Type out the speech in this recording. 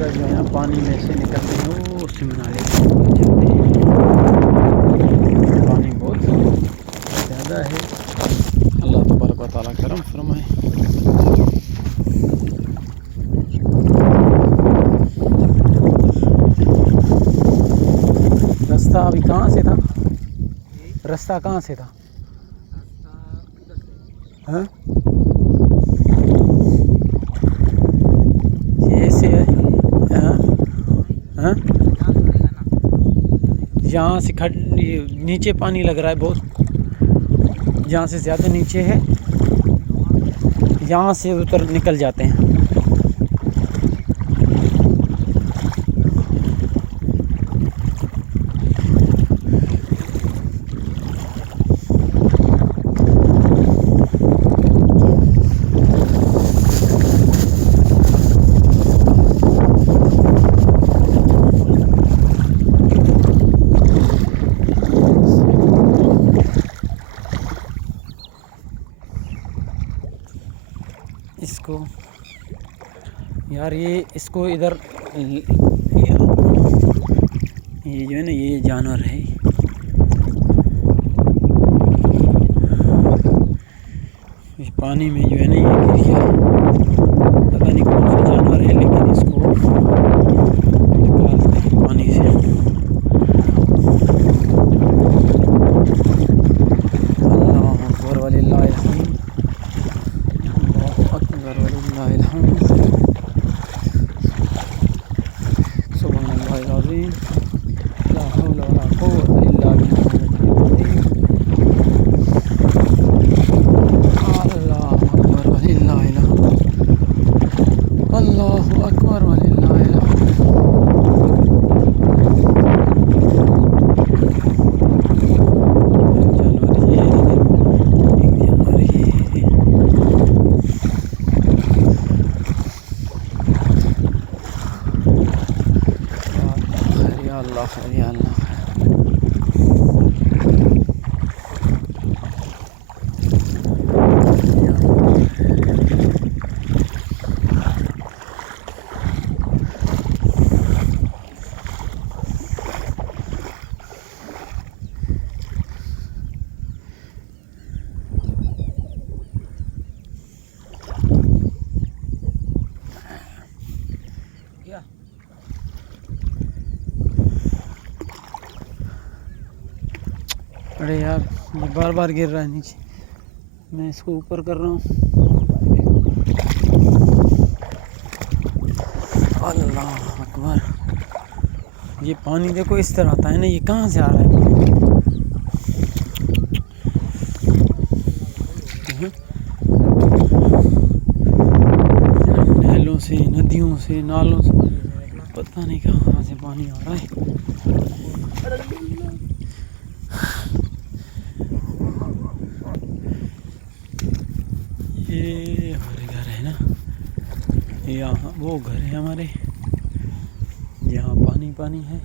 तरह जो है ना पानी में से निकलते हैं वो सिमनाले पानी बहुत ज़्यादा है। अल्लाह तबारक व तआला करम फरमाए। रास्ता अभी कहाँ से था? रास्ता कहाँ से था? हाँ ऐसे है। हाँ हाँ यहाँ से खड़ नीचे पानी लग रहा है बहुत, जहाँ से ज़्यादा नीचे है यहाँ से उतर निकल जाते हैं। इसको यार ये इसको इधर ये जो है ना ये जानवर है, इस पानी में जो है ना ये गिर गया। पता नहीं कौन सा जानवर है लेकिन इसको निकालते हैं पानी से। अल्लाह अकबर वलिल्लाहिल हम्द, अल्लाह अकबर वलिल्लाहिल हम्द, सुब्हानल्लाहिल अज़ीम, ला हौला वला कुव्वता इल्ला बिल्लाहिल अज़ीम। अल्लाहु अकबर वलिल्लाहिल हम्द। अल्लाह खैर अल्लाह। अरे यार ये बार बार गिर रहा है नीचे, मैं इसको ऊपर कर रहा हूँ। अल्लाह अकबर, ये पानी देखो इस तरह आता है ना, ये कहाँ से आ रहा है? नहलों से, नदियों से, नालों से, पता नहीं कहाँ से पानी आ रहा है। ये हमारे घर है ना, यहाँ वो घर है हमारे, यहाँ पानी पानी है।